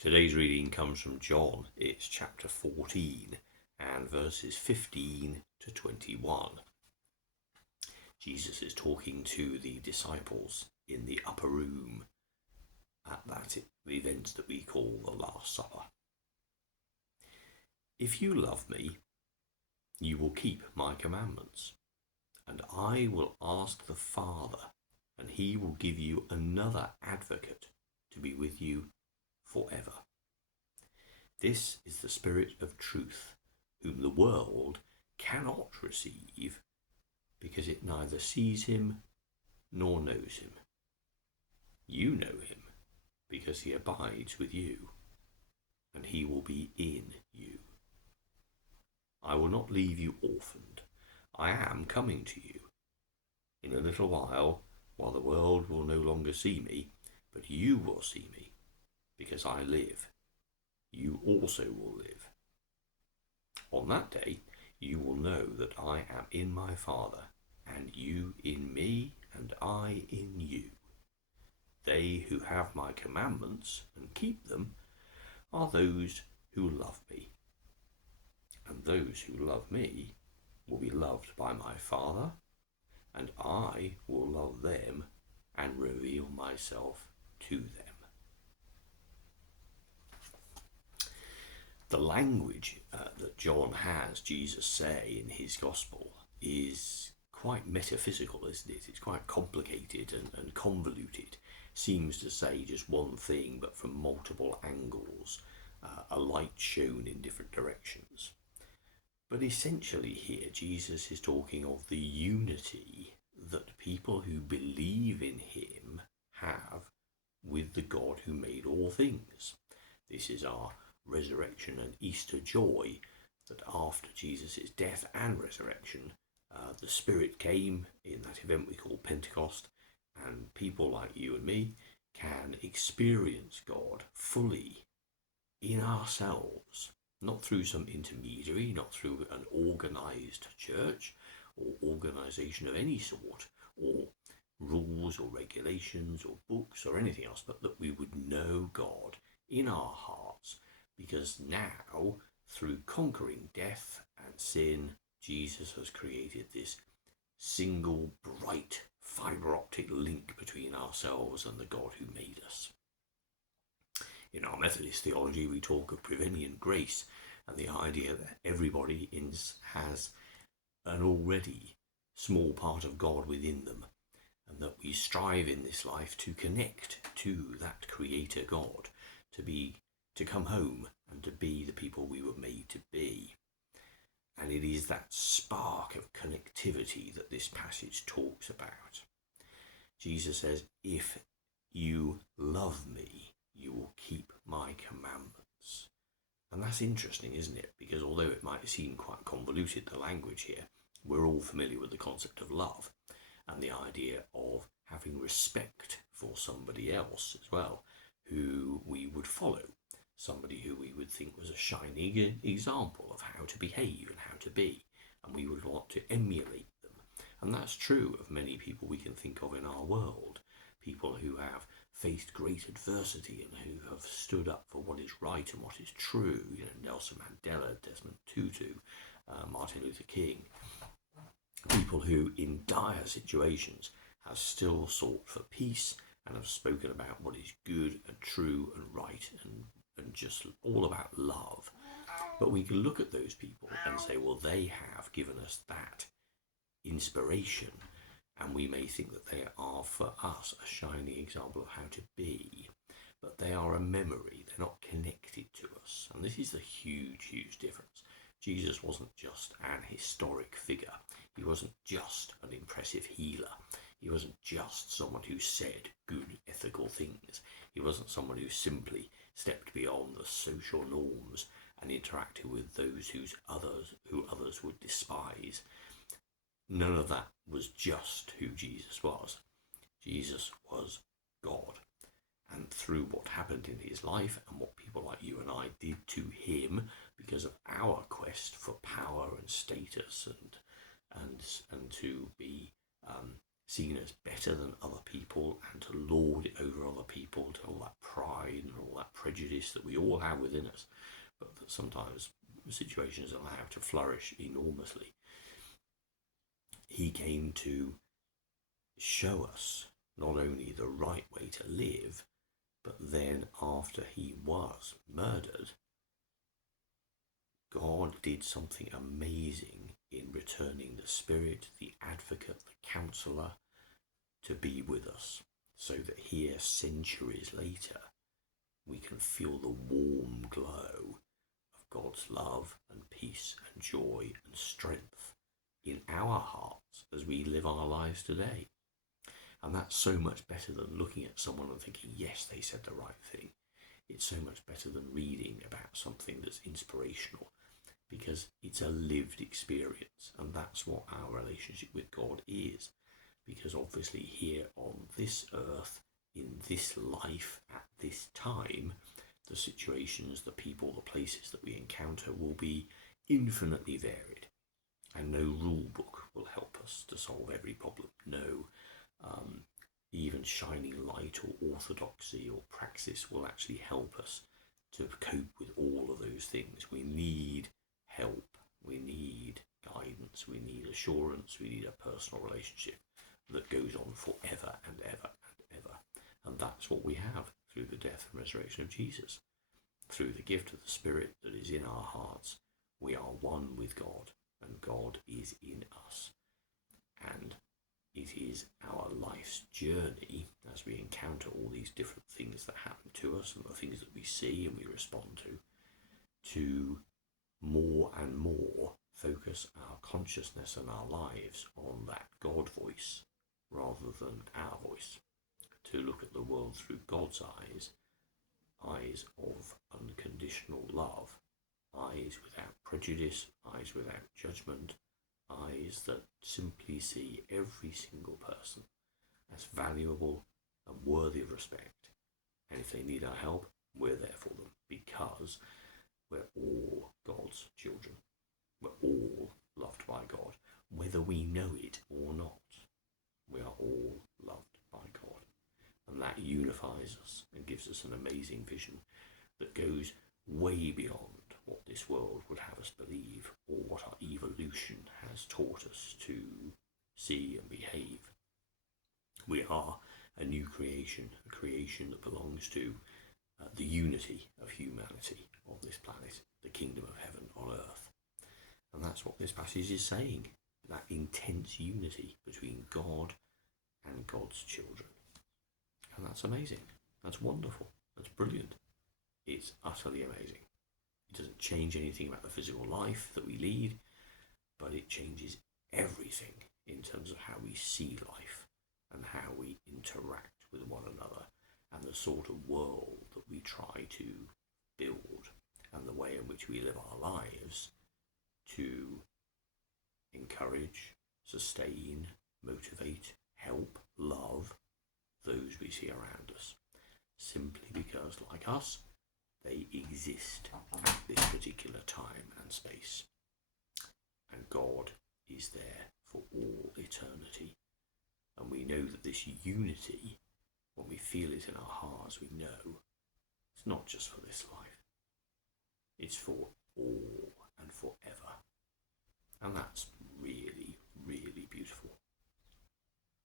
Today's reading comes from John. It's chapter 14 and verses 15 to 21. Jesus is talking to the disciples in the upper room at the event that we call the Last Supper. If you love me, you will keep my commandments, and I will ask the Father, and he will give you another advocate to be with you forever. This is the Spirit of truth, whom the world cannot receive, because it neither sees him nor knows him. You know him, because he abides with you, and he will be in you. I will not leave you orphaned. I am coming to you. In a little while the world will no longer see me, but you will see me, because I live. You also will live. On that day, you will know that I am in my Father, and you in me, and I in you. They who have my commandments and keep them are those who love me. And those who love me will be loved by my Father, and I will love them and reveal myself to them. The language that John has Jesus say in his gospel is quite metaphysical, isn't it? It's quite complicated and convoluted. Seems to say just one thing, but from multiple angles, a light shown in different directions. But essentially here, Jesus is talking of the unity that people who believe in him have with the God who made all things. This is our resurrection and Easter joy, that after Jesus' death and resurrection, the Spirit came in that event we call Pentecost, and people like you and me can experience God fully in ourselves, not through some intermediary, not through an organised church or organisation of any sort, or rules or regulations or books or anything else, but that we would know God in our hearts, because now, through conquering death and sin, Jesus has created this single, bright, fibre optic link between ourselves and the God who made us. In our Methodist theology, we talk of prevenient grace and the idea that everybody has an already small part of God within them, and that we strive in this life to connect to that Creator God, to come home and to be the people we were made to be. And it is that spark of connectivity that this passage talks about. Jesus says, if you love me, you will keep my commandments. And that's interesting, isn't it? Because although it might seem quite convoluted, the language here, we're all familiar with the concept of love and the idea of having respect for somebody else as well, who we would follow, somebody who we would think was a shining example of how to behave and how to be, and we would want to emulate them. And that's true of many people we can think of in our world, people who have faced great adversity and who have stood up for what is right and what is true. You know, Nelson Mandela, Desmond Tutu, Martin Luther King. People who, in dire situations, have still sought for peace and have spoken about what is good and true and right and just all about love. But we can look at those people and say, well, they have given us that inspiration, and we may think that they are for us a shining example of how to be, but they are a memory. They're not connected to us, and this is the huge difference. Jesus wasn't just an historic figure. He wasn't just an impressive healer. He wasn't just someone who said good ethical things. He wasn't someone who simply stepped beyond the social norms and interacted with those who others would despise. None of that was just who Jesus was. Jesus was God. And through what happened in his life and what people like you and I did to him because of our quest for power and status and to be seen as better than other people and to lord it over other people, to all that pride and all that prejudice that we all have within us, but that sometimes situations allow to flourish enormously. He came to show us not only the right way to live, but then after he was murdered, God did something amazing in returning the Spirit, the Advocate, the Counselor, to be with us, so that here, centuries later, we can feel the warm glow of God's love and peace and joy and strength in our hearts as we live our lives today. And that's so much better than looking at someone and thinking, yes, they said the right thing. It's so much better than reading about something that's inspirational, because it's a lived experience, and that's what our relationship with God is. Because obviously here on this earth, in this life, at this time, the situations, the people, the places that we encounter will be infinitely varied, and no rule book will help us to solve every problem. No even shining light or orthodoxy or praxis will actually help us to cope with all of those things. We need help, we need guidance, we need assurance, we need a personal relationship that goes on forever and ever and ever. And that's what we have through the death and resurrection of Jesus. Through the gift of the Spirit that is in our hearts, we are one with God, and God is in us. And it is our life's journey as we encounter all these different things that happen to us and the things that we see and we respond to more and more focus our consciousness and our lives on that God voice rather than our voice, to look at the world through God's eyes, eyes of unconditional love, eyes without prejudice, eyes without judgment, eyes that simply see every single person as valuable and worthy of respect. And if they need our help, we're there for them, because we're all God's children. We're all loved by God, whether we know it or not. We are all loved by God. And that unifies us and gives us an amazing vision that goes way beyond what this world would have us believe, or what our evolution has taught us to see and behave. We are a new creation, a creation that belongs to the unity of humanity on this planet, the kingdom of heaven on earth. And that's what this passage is saying, that intense unity between God and God's children. And that's amazing. That's wonderful. That's brilliant. It's utterly amazing. It doesn't change anything about the physical life that we lead, but it changes everything in terms of how we see life and how we interact with one another, and the sort of world that we try to build, and the way in which we live our lives to encourage, sustain, motivate, help, love those we see around us, simply because, like us, they exist at this particular time and space. And God is there for all eternity. And we know that this unity, when we feel it in our hearts, we know it's not just for this life. It's for all and forever. And that's really, really beautiful.